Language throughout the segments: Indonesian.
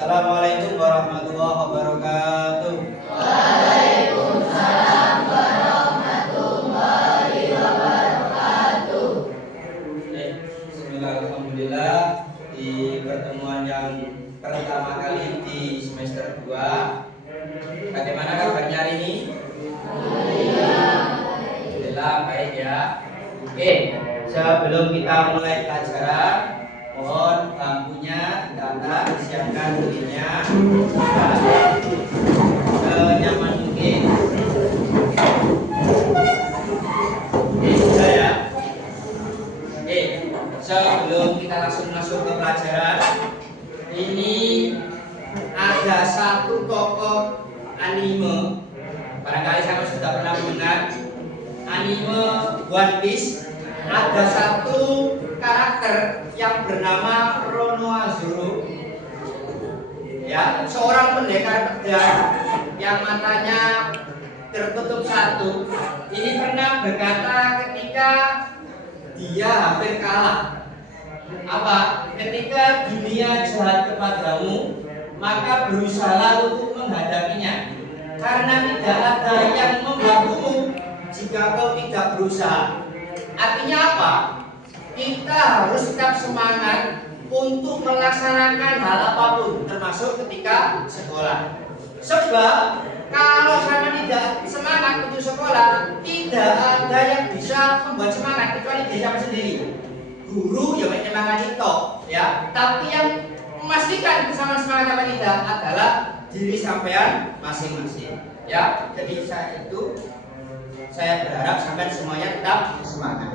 Assalamualaikum warahmatullahi wabarakatuh. Waalaikumsalam warahmatullahi wabarakatuh. Bismillah, alhamdulillah. Di pertemuan yang pertama kali di semester 2, bagaimana kabarnya hari ini? Alhamdulillah baik ya. Oke, sebelum kita mulai pelajaran, mohon bangkunya ditata, disiapkan dirinya senyaman mungkin. Oke, sudah ya. Oke, sebelum kita langsung masuk ke pelajaran, ini ada satu tokoh anime. Barangkali saya sudah pernah mendengar anime One Piece. Ada satu karakter yang bernama Renoazoro, ya, seorang pendekar pedang yang matanya tertutup satu. Ini pernah berkata ketika dia hampir kalah. Apa? Ketika dunia jahat kepadamu, maka berusaha untuk menghadapinya, karena tidak ada yang membantumu jika kau tidak berusaha. Artinya apa? Kita harus tetap semangat untuk melaksanakan hal apapun, termasuk ketika sekolah. Sebab kalau sama tidak semangat untuk sekolah, tidak ada yang bisa membuat semangat kecuali diri sama sendiri. Guru ya menyemangati toh, ya. Tapi yang memastikan kesamaan semangat apa tidak adalah diri sampean masing-masing. Ya, jadi saya berharap sampai semuanya tetap semangat.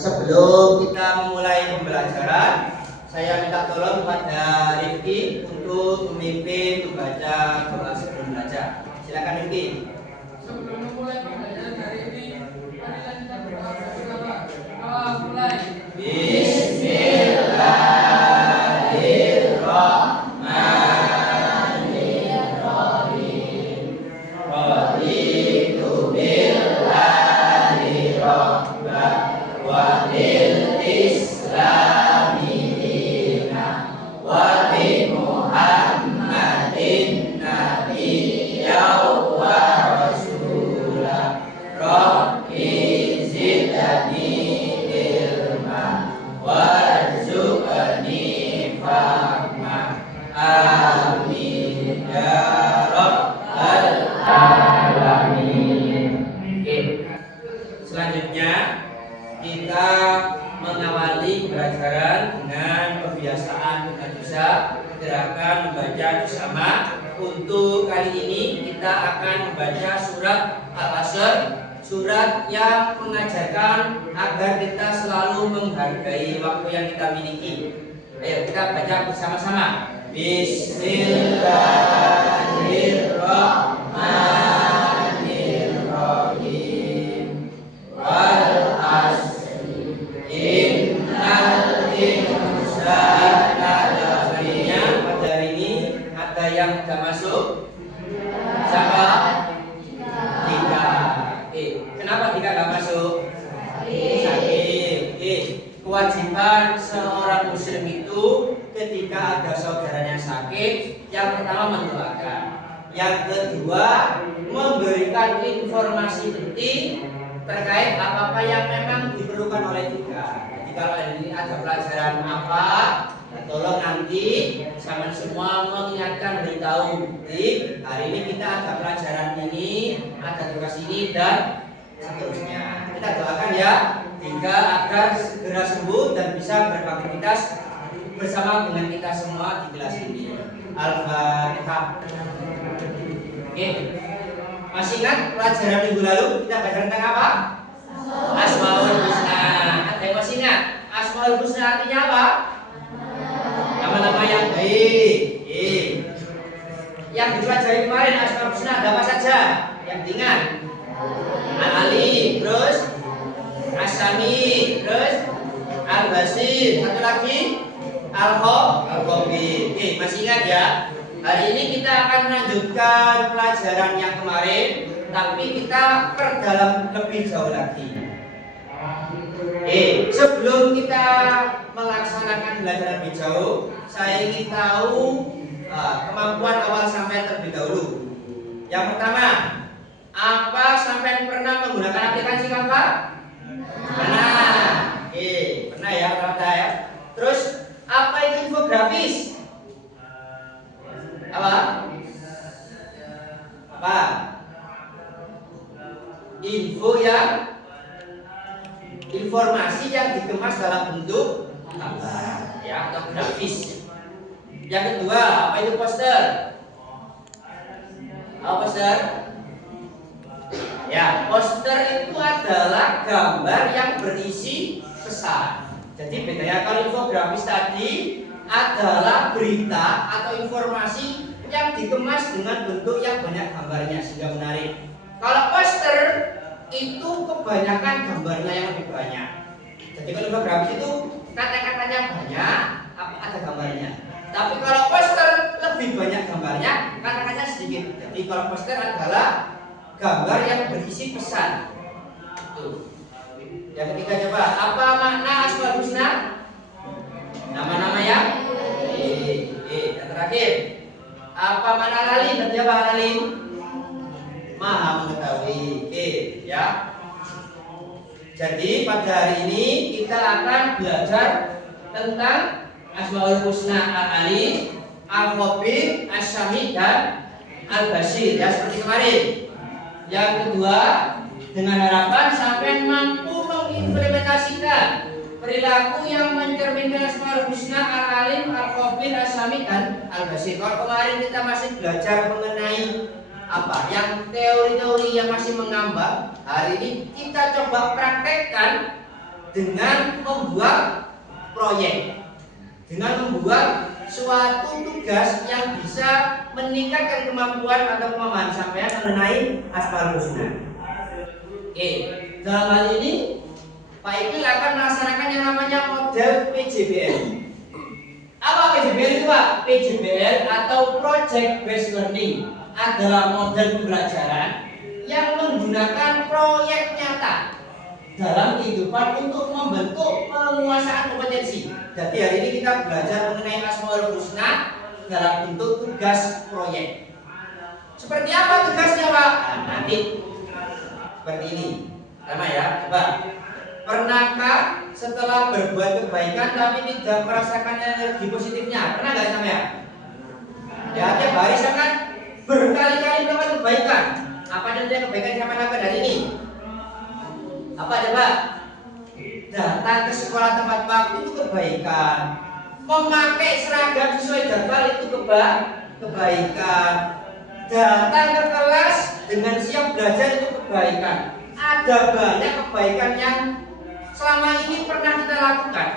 Sebelum kita memulai pembelajaran, saya minta tolong pada Rifki untuk memimpin membaca doa sebelum belajar. Silakan Rifki. Sebelum memulai pembelajaran hari ini, marilah kita berdoa bersama. Mulai. Bismillahirrahmanirrahim. Raditu billahi rabba wa bil islami dina wa bi Muhammadin nabiyya wa rasulah. Rabbi zidni ilma warzuqni fahma. Amin ya rabbal alamin. Oke. Selanjutnya kita mengawali pembelajaran dengan kebiasaan dosa, gerakan membaca bersama. Untuk kali ini kita akan membaca surat Al-Asr, surat yang mengajarkan agar kita selalu menghargai waktu yang kita miliki. Ayo kita baca bersama-sama. Bismillahirrahmanirrahim. Wal asri innal insana lafinya. Pada hari ini ada yang sudah masuk? Siapa? Tiga. Kenapa tiga nggak masuk? Sakit. Kewajiban seorang muslim itu ketika ada saudaranya sakit, yang pertama mendoakan, yang kedua memberikan informasi penting terkait apa-apa yang memang diperlukan oleh kita. Jadi kalau hari ini ada pelajaran apa, tolong nanti sama semua mengingatkan, beritahu. Jadi hari ini kita ada pelajaran ini, ada tugas ini dan seterusnya. Kita doakan ya, hingga agar segera sembuh dan bisa beraktivitas bersama dengan kita semua di kelas ini. Al-Fatihah. Oke. Masih ingat pelajaran minggu lalu kita baca tentang apa? Asmaul Husna. Ada yang masih ingat? Asmaul Husna artinya apa? Nama-nama yang baik. Yang dipelajari kemarin Asmaul Husna ada apa saja? Yang diingat? Al-Ali, terus As-Sami, terus Al-Basir, satu lagi Al-Khabir. Oke, masih ingat ya? Hari ini kita akan melanjutkan pelajaran yang kemarin, tapi kita perdalam lebih jauh lagi. Sebelum kita melaksanakan akan belajar lebih jauh, saya ingin tahu kemampuan awal sampean terlebih dahulu. Yang pertama, apa sampean pernah menggunakan aplikasi Canva? Pernah. Oke, pernah ya, pernah ya. Terus apa itu infografis? Apa? Apa? Informasi yang dikemas dalam bentuk gambar ya atau grafis. Yang kedua, apa itu poster? Apa poster? Ya, poster itu adalah gambar yang berisi pesan. Jadi bedanya kalau infografis tadi adalah berita atau informasi yang dikemas dengan bentuk yang banyak gambarnya sehingga menarik. Kalau poster itu kebanyakan gambarnya yang lebih banyak. Jadi kalau infografis itu kata-katanya banyak, ada gambarnya. Tapi kalau poster lebih banyak gambarnya, kata-katanya sedikit. Jadi kalau poster adalah gambar yang berisi pesan. Tuh. Yang ketiga coba, apa makna Asmaul Husna? Nama-nama yang yang terakhir, apa makna Al-Alim? Berarti apa Al-Alim? Maha mengetahui. Oke, ya. Jadi pada hari ini kita akan belajar tentang Asmaul Husna Al-Alim, Al-Khabir, As-Sami dan Al-Basir ya seperti kemarin. Yang kedua, dengan harapan sampai mampu mengimplementasikan perilaku yang mencerminkan Asmaul Husna Al-Alim, Al-Khabir, As-Sami dan Al-Basir. Kalau kemarin kita masih belajar mengenai yang teori-teori yang masih mengambang, hari ini kita coba praktekkan dengan membuat proyek, dengan membuat suatu tugas yang bisa meningkatkan kemampuan atau pemahaman sampean mengenai Asmaul Husna. Oke, dalam hal ini Pak Iqbal akan melaksanakan yang namanya model PJBL. Apa PJBL itu Pak? PJBL atau Project Based Learning adalah model pembelajaran yang menggunakan proyek nyata dalam kehidupan untuk membentuk penguasaan kompetensi. Jadi hari ini kita belajar mengenai Asmaul Husna dalam bentuk tugas proyek. Seperti apa tugasnya Pak? Nah, nanti seperti ini. Sama ya, coba. Pernahkah setelah berbuat kebaikan tapi tidak merasakan energi positifnya? Pernah nggak sama ya? Ya, tiap hari sangat berkali-kali melakukan kebaikan. Apa contohnya kebaikan sama apa dari ini? Apa coba? Datang ke sekolah tempat waktu itu kebaikan. Memakai seragam sesuai jadwal itu kebaikan. Datang ke kelas dengan siap belajar itu kebaikan. Ada banyak kebaikan yang selama ini pernah kita lakukan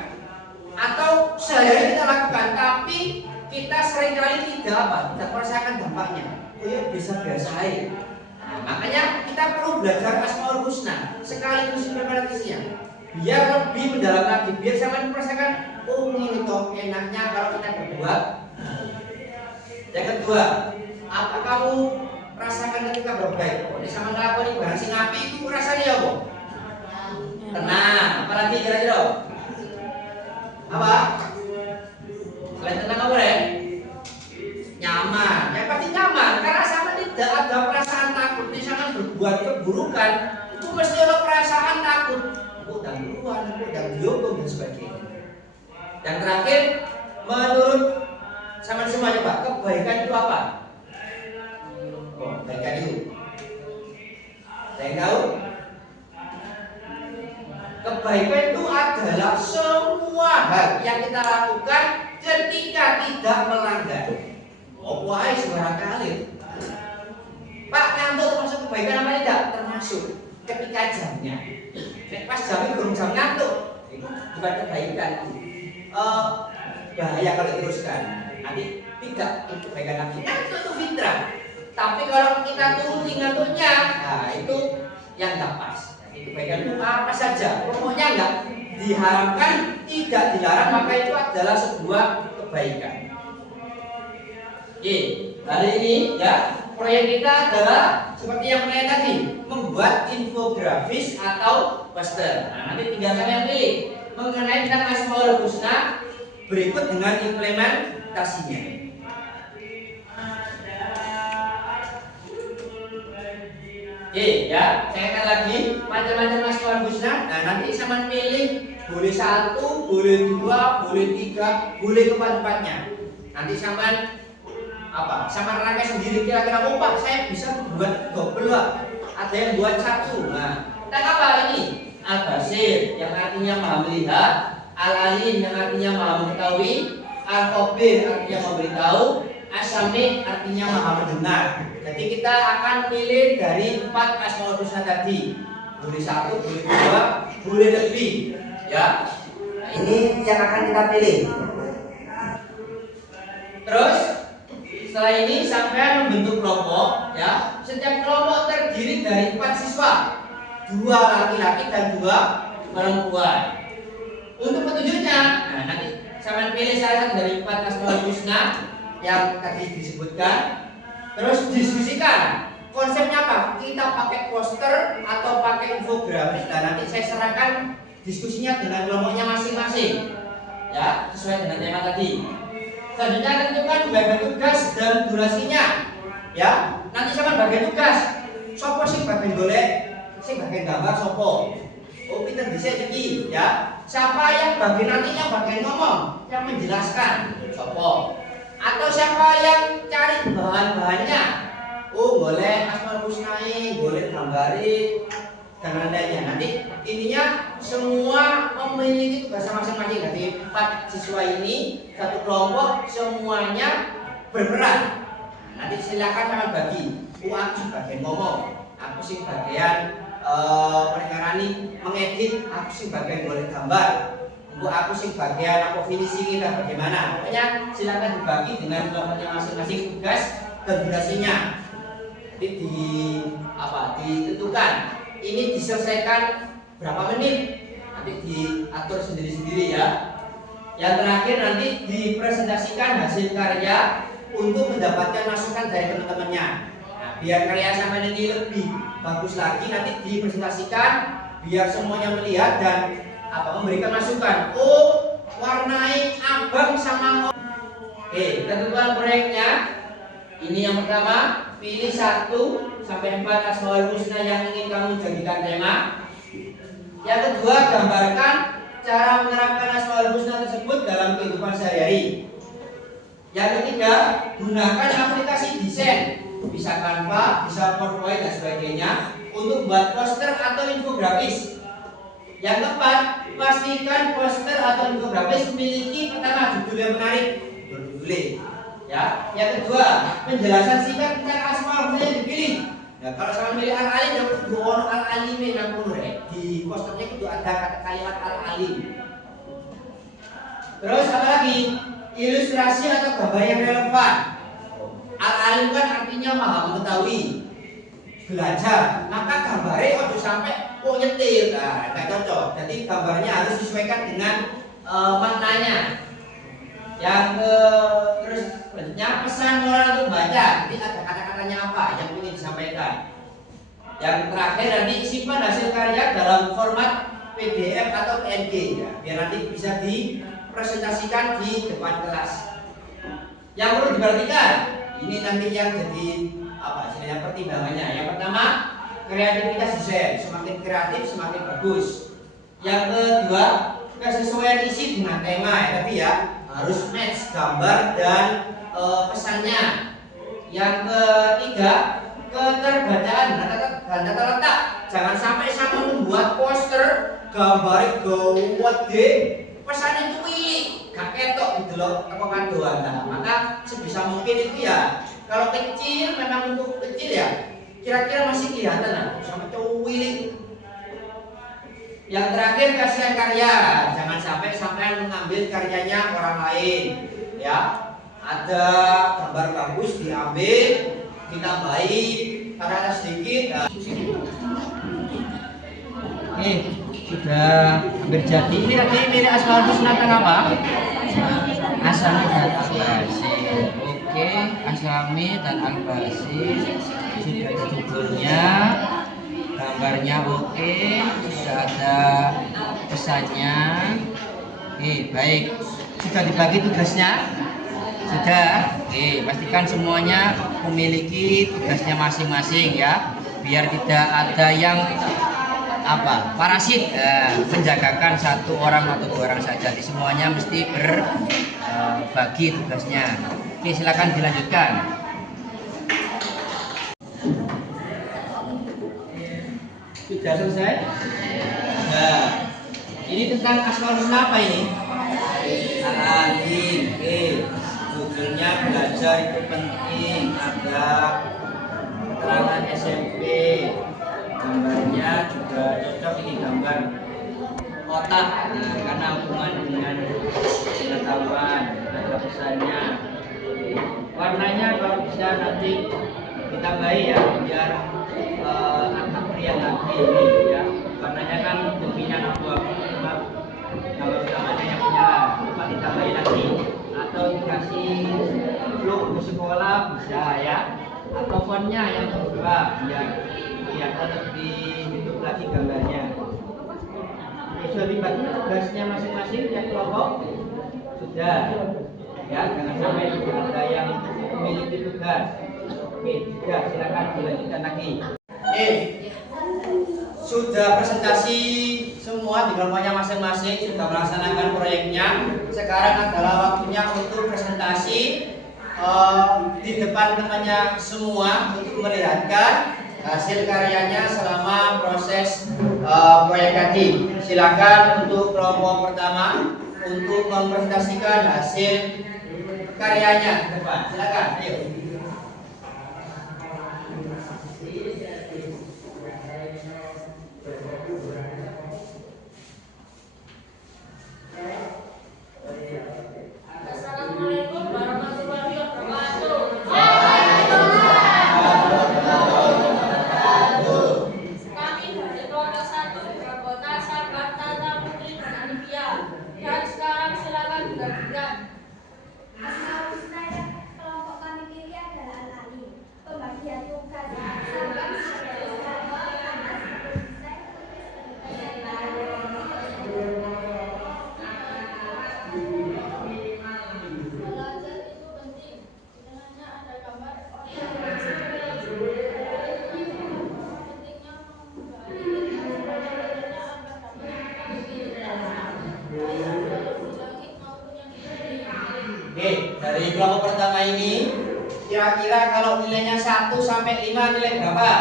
atau sehari kita lakukan, tapi kita seringkali tidak merasakan dampaknya. Ya biasa-biasa aja. Nah, makanya kita perlu belajar Asmaul Husna sekaligus implementasinya, biar lebih mendalam lagi, biar sama merasakan ini toh enaknya kalau kita berbuat. Yang kedua, apa kamu rasakan ketika berbaik? Ini sama ngelakuin barang sing api itu rasanya apa? Tenang, apalagi kira-kira? Apa? Selain tenang apa ya? Nyaman, yang pasti nyaman karena sama tidak ada perasaan takut. Misalkan berbuat keburukan itu mesti ada perasaan takut. Udang duluan, udang dihukum dan sebagainya. Yang terakhir, menurut sama semuanya Pak, kebaikan itu apa? Kebaikan itu, saya tahu. Kebaikan itu adalah semua hal yang kita lakukan ketika tidak melanggar. Wah, sembarang kali. Pak, ngantuk termasuk kebaikan apa tidak? Termasuk ketika jamnya. Pas jamnya belum jam ngantuk, itu bukan kebaikan. Bahaya kalau diteruskan. Nanti tidak itu kebaikan lagi. Ngantuk itu fitrah. Tapi kalau kita turuti ngantuknya, nah itu yang nggak pas. Itu kebaikan itu apa saja. Pokoknya nggak diharamkan, tidak dilarang, maka itu adalah sebuah kebaikan. Oke, hari ini ya proyek kita adalah seperti yang pernah tadi, membuat infografis atau poster. Nah, nanti tinggal kalian pilih mengenai tentang Asmaul Husna Berikut dengan implementasinya. Oke ya, saya akan lagi macam-macam Asmaul Husna. Nah nanti sama pilih boleh 1, boleh 2, boleh 3, boleh keempat-empatnya. Nanti sama apa? Sama rangkai sendiri kira-kira, oh Pak saya bisa buat double Pak. Ada yang buat 1. Nah, tentang apa ini? Al-Basir yang artinya maha melihat, Al-Alim yang artinya maha mengetahui, Al-Khabir artinya memberitahu, As-Sami artinya maha mendengar. Jadi kita akan pilih dari 4 Asmaul Husna tadi. Boleh 1, boleh 2, boleh lebih. Ya. Nah, ini yang akan kita pilih. Terus setelah ini sampai membentuk kelompok, ya. Setiap kelompok terdiri dari 4 siswa, 2 laki-laki dan 2 perempuan. Untuk petunjuknya, nah nanti sampai pilih salah satu dari 4 Asmaul Husna yang tadi disebutkan. Terus diskusikan konsepnya apa? Kita pakai poster atau pakai infografis. Dan nanti saya serahkan diskusinya dengan kelompoknya masing-masing, ya, sesuai dengan tema tadi. Selanjutnya tentukan bagian tugas dan durasinya, ya. Nanti sama bagian tugas, sopo sing bagian golek, sing bagian gambar sopo. Oh pinter bisa jadi, ya. Siapa yang bagian nantinya bagian ngomong, yang menjelaskan sopo. Atau siapa yang cari bahan-bahannya, oh boleh Asmaul Husna, boleh gambari dan lain-lainnya. Nanti intinya semua memiliki tugas masing-masing. Dari 4 siswa ini satu kelompok semuanya berperan. Nanti silakan sama bagi. Aku sih bagian ngomong, aku sih bagian mengarani, mengedit, aku sih bagian boleh gambar. Aku sih bagian apa finishing kita bagaimana. Pokoknya silakan dibagi dengan kelompoknya masing-masing tugas dan durasinya. Ditentukan. Ini diselesaikan berapa menit, nanti diatur sendiri-sendiri ya. Yang terakhir nanti dipresentasikan hasil karya untuk mendapatkan masukan dari teman-temannya. Nah, biar karya sama ini lebih bagus lagi, nanti dipresentasikan biar semuanya melihat dan memberikan masukan. Oh, warnai abang sama. Oke, ketentuan proyeknya. Ini yang pertama, pilih 1 sampai 4 Asmaul Husna yang ingin kamu jadikan tema. Yang kedua, gambarkan cara menerapkan Asmaul Husna tersebut dalam kehidupan sehari-hari. Yang ketiga, gunakan aplikasi desain, bisa Canva, bisa PowerPoint dan sebagainya untuk buat poster atau infografis. Yang keempat, pastikan poster atau infografis memiliki pertama judul yang menarik, judul. Ya, yang kedua, penjelasan singkat tentang Asmaul Husna yang dipilih. Nah, kalau sama milih Al-Alim, ya kudu ono Al-Alime nang kono rek. Di posternya kudu ada kalimat Al-Alim. Terus apa lagi? Ilustrasi atau gambar yang relevan. Al-Alim kan artinya maha mengetahui, belajar. Maka gambarnya harus sampai nyetir, nah, nggak cocok. Jadi gambarnya harus disesuaikan dengan maknanya. Yang terus selanjutnya pesan moral untuk baca. Jadi ada kata-katanya apa yang ingin disampaikan. Yang terakhir nanti simpan hasil karya dalam format PDF atau PNG ya, biar nanti bisa dipresentasikan di depan kelas. Yang perlu diperhatikan, ini nanti yang jadi istilahnya pertimbangannya. Yang pertama, kreativitas desain, semakin kreatif semakin bagus. Yang kedua, kesesuaian isi dengan tema ya, tapi ya harus match gambar dan pesannya. Yang ketiga, keterbacaan dan tata letak. Jangan sampai sama membuat poster gambar gede, pesan itu gak ketok gitu loh, tepokan doang. Nah, maka sebisa mungkin itu ya, kalau kecil memang untuk kecil ya, kira-kira masih kelihatan lah, sama cuwili. Yang terakhir, kasihan karya. Jangan sampai mengambil karyanya orang lain. Ya, ada gambar bagus diambil, ditambahi kata-kata sedikit. Nah. Sudah hampir jadi. Ini tadi mirip Asmaul Husna apa? Asami dan Al-Basir. Oke, Asami dan Al-Basir sudah ada judulnya, gambarnya oke, sudah ada pesannya. Oke, baik. sudah dibagi tugasnya? Sudah. Oke, pastikan semuanya memiliki tugasnya masing-masing ya, biar tidak ada yang parasit menjagakan satu orang atau dua orang saja. Jadi semuanya mesti berbagi tugasnya. Oke, silakan dilanjutkan. Sudah selesai? Nah, ini tentang Asmaul Husna apa ini? Al-Alim. Oke, judulnya belajar itu penting. Ada keterangan SMP. Gambarnya juga cocok, ini gambar otak. Nah, karena hubungan dengan pengetahuan, ada pesannya. Warnanya kalau bisa nanti ditambahi ya, biar agak meriah lagi ini ya. Warnanya kan dominan abu-abu, kalau utamanya yang punya lupa ditambahi lagi, atau dikasih logo sekolah bisa ya, atau fontnya yang berubah biar kelihatan lebih hidup lagi gambarnya. Sudah dibagi tugasnya masing-masing tiap kelompok? Sudah ya, jangan sampai ada yang memiliki tugas. Oke, sudah, silakan dilanjutkan lagi. Sudah presentasi semua di kelompoknya masing-masing, sudah melaksanakan proyeknya. Sekarang adalah waktunya untuk presentasi di depan temannya semua untuk melihatkan hasil karyanya selama proses proyek tadi. Silakan untuk kelompok pertama untuk mempresentasikan hasil karyanya di depan. Silakan, ayo. Assalamualaikum warahmatullahi wabarakatuh. Kami dari kelompok 1 Bogota Sahabat Tata Putri Olivia. Dan sekarang silakan dilanjutkan. Asmaul Husna yang kelompok kami pilih adalah Al-Alim. Pembagian tugas sahabat Belajar itu penting. Dengannya ada gambar orang pentingnya Oke, dari kelompok pertama ini kira-kira kalau nilainya 1 sampai 5 nilai berapa?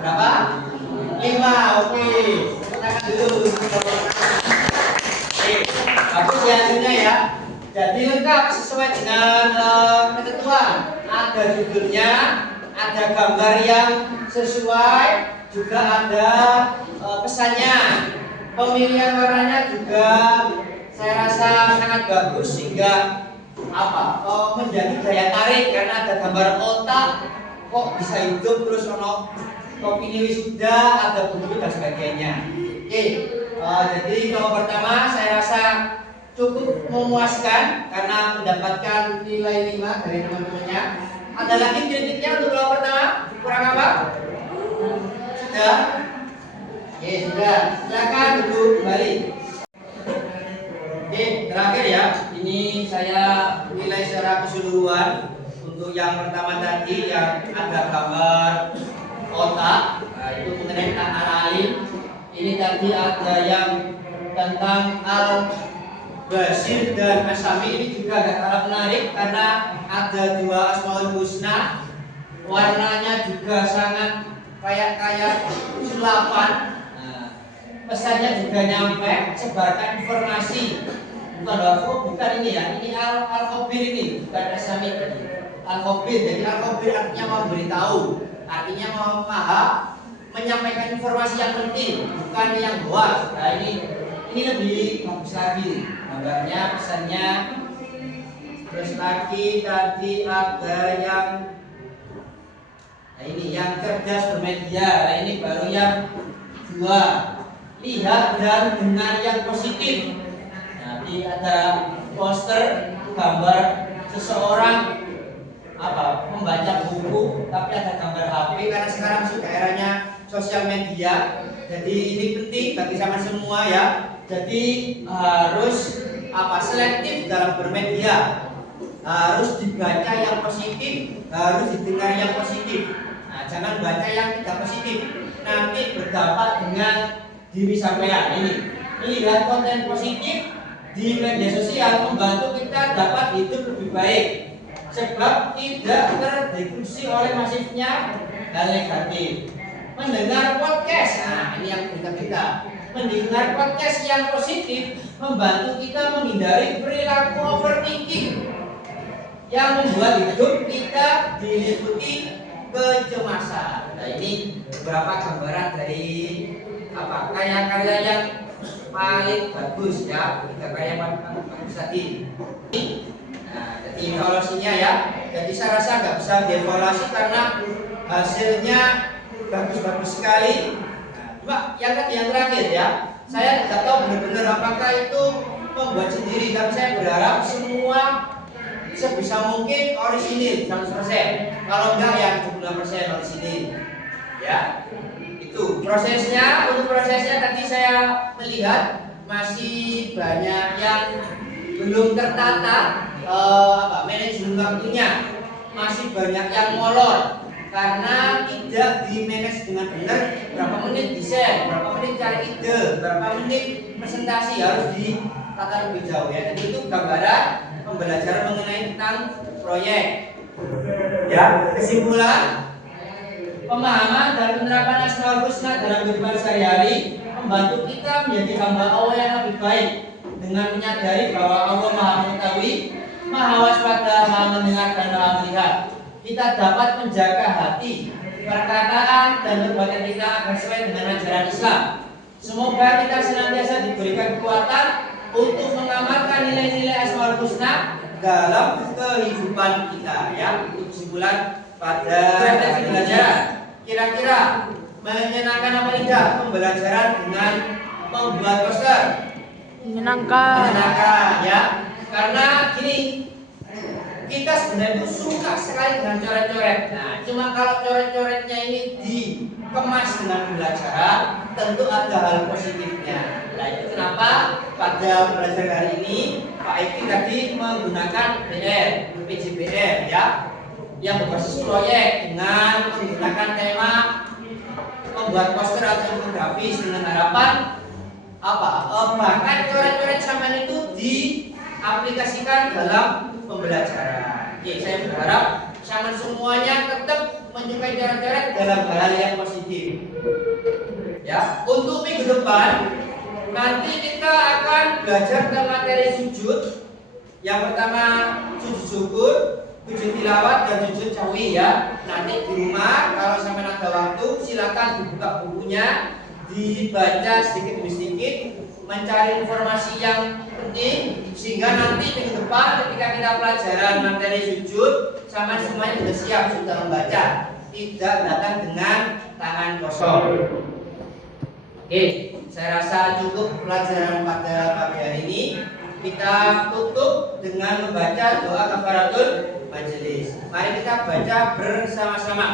Berapa? 5. Oke. Tangan dulu. Oke, bagus ya hasilnya ya. Jadi lengkap sesuai dengan ketentuan. Ada judulnya, ada gambar yang sesuai, juga ada pesannya. Pemilihan warnanya juga saya rasa sangat bagus sehingga menjadi daya tarik karena ada gambar otak kok bisa hidup, terus topi wisuda, ada buku dan sebagainya. Oke, jadi kelompok pertama saya rasa cukup memuaskan karena mendapatkan nilai 5 dari teman-temannya. Ada lagi kritiknya untuk kelompok pertama? Kurang apa? Sudah? Oke, sudah. Silakan duduk kembali. Oke, terakhir ya, ini saya nilai secara keseluruhan. Untuk yang pertama tadi yang ada gambar otak, itu mengenai Al-Alim. Ini tadi ada yang tentang Al-Basir dan Asami. Ini juga agak kalah menarik karena ada 2 Asmaul Husna. Warnanya juga sangat kayak sulapan. Pesannya juga nyampe, sebarkan informasi. Bukan ini ya, ini Al-Khobir ini, bukan Asami tadi. Al-Khobir, jadi Al-Khobir artinya memberitahu, artinya menyampaikan informasi yang penting, bukan yang luas. Nah ini lebih bagus lagi gambarnya, pesannya. Terus lagi tadi ada yang ini yang cerdas bermedia. Nah ini baru yang 2. Lihat dan dengar yang positif. Nanti ada poster gambar seseorang membaca buku tapi ada gambar HP karena sekarang sudah eranya sosial media. Jadi ini penting bagi sama semua ya. Jadi harus selektif dalam bermedia. Harus dibaca yang positif, harus didengar yang positif. Nah, jangan baca yang tidak positif. Nanti berdampak dengan diri sampean. Ini lihat konten positif di media sosial membantu kita dapat hidup lebih baik, sebab tidak terdiskusi oleh masifnya hal negatif. Mendengar podcast, nah ini yang kita mendengar podcast yang positif membantu kita menghindari perilaku overthinking yang membuat hidup kita diliputi kecemasan. Nah, ini beberapa gambaran dari karya-karya yang paling bagus ya, karya yang paling bagus tadi. Nah, jadi evaluasinya ya. Jadi saya rasa nggak bisa dievaluasi karena hasilnya bagus-bagus sekali. Nah, cuma yang tadi yang terakhir ya, saya tidak tahu benar-benar apakah itu membuat sendiri, tapi saya berharap semua sebisa mungkin orisinil 100%. Kalau enggak ya 70% orisinil. Ya. Itu prosesnya. Untuk prosesnya tadi saya melihat masih banyak yang belum tertata manajemen waktunya. Masih banyak yang molor karena tidak di-manage dengan benar. Berapa menit desain, berapa menit cari ide, berapa menit presentasi harus ditata lebih jauh ya. Jadi itu gambaran pembelajaran mengenai tentang proyek. Ya, kesimpulan, pemahaman dan penerapan Asmaul Husna dalam kehidupan sehari-hari membantu kita menjadi hamba Allah yang lebih baik dengan menyadari bahwa Allah Maha Mengetahui, Maha Waspada, Maha Mendengar dan Maha Melihat. Kita dapat menjaga hati, perkataan dan perbuatan kita agar sesuai dengan ajaran Islam. Semoga kita senantiasa diberikan kekuatan untuk mengamalkan nilai-nilai Asmaul Husna dalam kehidupan kita ya. Untuk kesimpulan pada refleksi pembelajaran, kira-kira menyenangkan apa tidak pembelajaran dengan membuat poster? Menyenangkan Ya, karena gini, kita sebenarnya itu suka sekali dengan coret-coret. Nah, cuma kalau coret-coretnya ini dikemas dengan pembelajaran, tentu ada hal positifnya. Nah, itu kenapa pada pembelajaran hari ini Pak Eki tadi menggunakan PJBR ya, yang berbasis proyek dengan menggunakan tema membuat poster atau infografis dengan harapan bahkan coret-coret zaman itu diaplikasikan dalam pembelajaran. Oke, saya berharap zaman semuanya tetap menyukai coret-coret dalam hal yang positif. Ya, untuk minggu depan nanti kita akan belajar tentang materi sujud. Yang pertama sujud syukur, sujud tilawat dan sujud cawi ya. Nanti di rumah kalau sampai ada waktu silakan dibuka bukunya, dibaca sedikit demi sedikit, mencari informasi yang penting sehingga nanti minggu depan ketika kita pelajaran materi sujud sama semuanya sudah siap, sudah membaca, tidak datang dengan tangan kosong. Oke, saya rasa cukup pelajaran pada pagi hari ini. Kita tutup dengan membaca doa kafaratul majelis. Mari kita baca bersama-sama.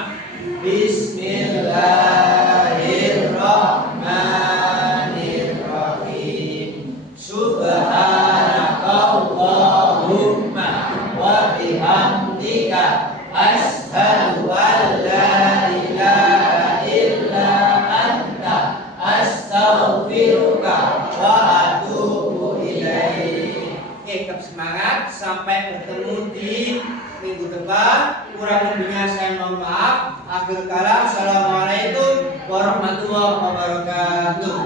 Bismillahirrahmanirrahim. Subhanakallahumma wa bihamdika asyhadu an la ilaha illa anta astaghfiruka wa atubu ilaik. Tetap semangat, sampai bertemu di minggu depan. Kurang lebihnya saya mohon maaf. Akhir kalam, assalamualaikum warahmatullahi wabarakatuh.